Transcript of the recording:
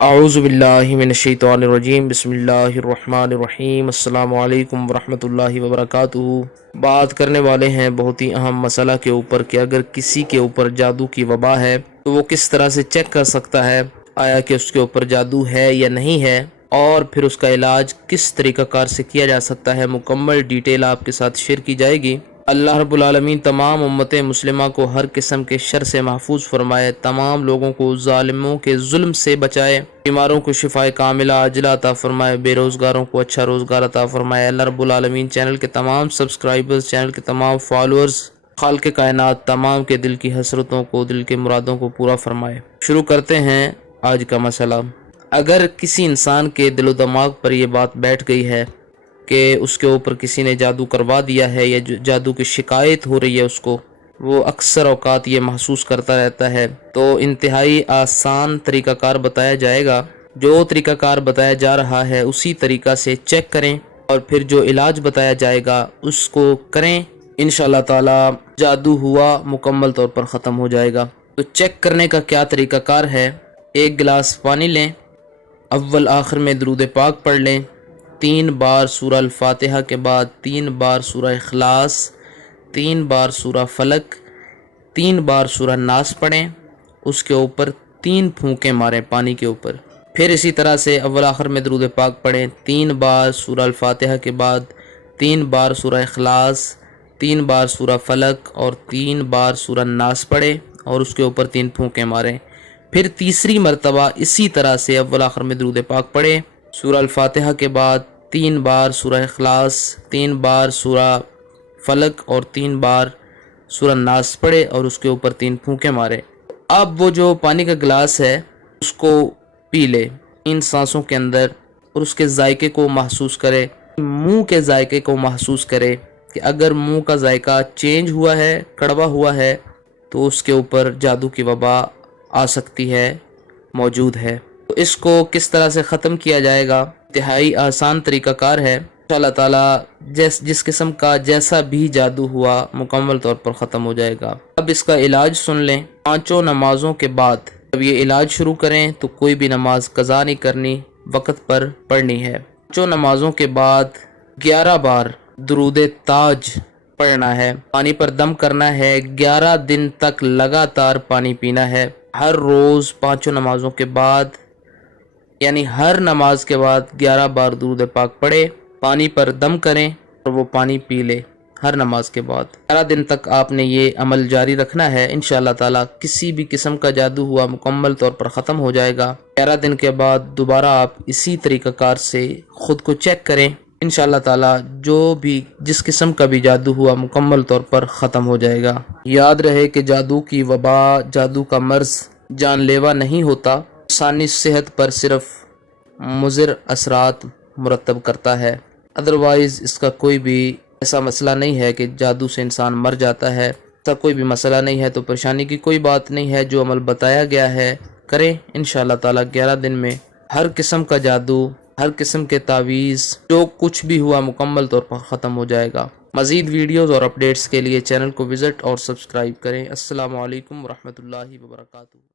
اعوذ باللہ من الشیطان الرجیم، بسم اللہ الرحمن الرحیم، السلام علیکم ورحمۃ اللہ وبرکاتہ۔ بات کرنے والے ہیں بہت ہی اہم مسئلہ کے اوپر کہ اگر کسی کے اوپر جادو کی وبا ہے تو وہ کس طرح سے چیک کر سکتا ہے آیا کہ اس کے اوپر جادو ہے یا نہیں ہے، اور پھر اس کا علاج کس طریقہ کار سے کیا جا سکتا ہے۔ مکمل ڈیٹیل آپ کے ساتھ شیئر کی جائے گی۔ اللہ رب العالمین تمام امت مسلمہ کو ہر قسم کے شر سے محفوظ فرمائے، تمام لوگوں کو ظالموں کے ظلم سے بچائے، بیماروں کو شفاء کاملہ عاجلہ عطا فرمائے، بے روزگاروں کو اچھا روزگار عطا فرمائے۔ اللہ رب العالمین چینل کے تمام سبسکرائبرز، چینل کے تمام فالورز، خالق کائنات تمام کے دل کی حسرتوں کو، دل کے مرادوں کو پورا فرمائے۔ شروع کرتے ہیں آج کا مسئلہ۔ اگر کسی انسان کے دل و دماغ پر یہ بات بیٹھ گئی ہے کہ اس کے اوپر کسی نے جادو کروا دیا ہے یا جادو کی شکایت ہو رہی ہے، اس کو وہ اکثر اوقات یہ محسوس کرتا رہتا ہے، تو انتہائی آسان طریقہ کار بتایا جائے گا۔ جو طریقہ کار بتایا جا رہا ہے اسی طریقہ سے چیک کریں، اور پھر جو علاج بتایا جائے گا اس کو کریں، انشاءاللہ تعالی جادو ہوا مکمل طور پر ختم ہو جائے گا۔ تو چیک کرنے کا کیا طریقہ کار ہے؟ ایک گلاس پانی لیں، اول آخر میں درود پاک پڑھ لیں، 3 بار سورہ الفاتحہ کے بعد 3 بار سورہ اخلاص، 3 بار سورہ فلق، 3 بار سورہ ناس پڑھیں، اس کے اوپر 3 پھونکیں ماریں پانی کے اوپر۔ پھر اسی طرح سے اول آخر میں درود پاک پڑھیں، 3 بار سورہ الفاتحہ کے بعد 3 بار سورہ اخلاص، 3 بار سورہ فلق اور 3 بار سورہ ناس پڑھیں اور اس کے اوپر 3 پھونکیں ماریں۔ پھر تیسری مرتبہ اسی طرح سے اول آخر میں درود پاک پڑھیں، سورہ الفاتحہ کے بعد 3 بار سورہ اخلاص، 3 بار سورہ فلق اور 3 بار سورہ ناس پڑھے اور اس کے اوپر 3 پھونکے مارے۔ اب وہ جو پانی کا گلاس ہے اس کو پی لے 3 سانسوں کے اندر، اور اس کے ذائقے کو محسوس کرے، منہ کے ذائقے کو محسوس کرے کہ اگر منہ کا ذائقہ چینج ہوا ہے، کڑوا ہوا ہے، تو اس کے اوپر جادو کی وبا آ سکتی ہے، موجود ہے۔ تو اس کو کس طرح سے ختم کیا جائے گا؟ انتہائی آسان طریقہ کار ہے۔ انشاءاللہ تعالی جس قسم کا جیسا بھی جادو ہوا مکمل طور پر ختم ہو جائے گا۔ اب اس کا علاج سن لیں۔ 5 نمازوں کے بعد جب یہ علاج شروع کریں تو کوئی بھی نماز قضا نہیں کرنی، وقت پر پڑھنی ہے۔ 5 نمازوں کے بعد 11 بار درود تاج پڑھنا ہے، پانی پر دم کرنا ہے، 11 دن تک لگاتار پانی پینا ہے۔ ہر روز 5 نمازوں کے بعد، یعنی ہر نماز کے بعد 11 بار درود پاک پڑھے، پانی پر دم کریں اور وہ پانی پی لے ہر نماز کے بعد۔ 11 دن تک آپ نے یہ عمل جاری رکھنا ہے۔ انشاءاللہ تعالی کسی بھی قسم کا جادو ہوا مکمل طور پر ختم ہو جائے گا۔ 11 دن کے بعد دوبارہ آپ اسی طریقہ کار سے خود کو چیک کریں، انشاءاللہ تعالی جو بھی جس قسم کا بھی جادو ہوا مکمل طور پر ختم ہو جائے گا۔ یاد رہے کہ جادو کی وبا، جادو کا مرض جان لیوا نہیں ہوتا، انسانی صحت پر صرف مضر اثرات مرتب کرتا ہے، ادروائز اس کا کوئی بھی ایسا مسئلہ نہیں ہے کہ جادو سے انسان مر جاتا ہے۔ ایسا کوئی بھی مسئلہ نہیں ہے، تو پریشانی کی کوئی بات نہیں ہے۔ جو عمل بتایا گیا ہے کریں، انشاءاللہ تعالی 11 دن میں ہر قسم کا جادو، ہر قسم کے تعویذ، جو کچھ بھی ہوا مکمل طور پر ختم ہو جائے گا۔ مزید ویڈیوز اور اپڈیٹس کے لیے چینل کو وزٹ اور سبسکرائب کریں۔ السلام علیکم ورحمۃ اللہ وبرکاتہ۔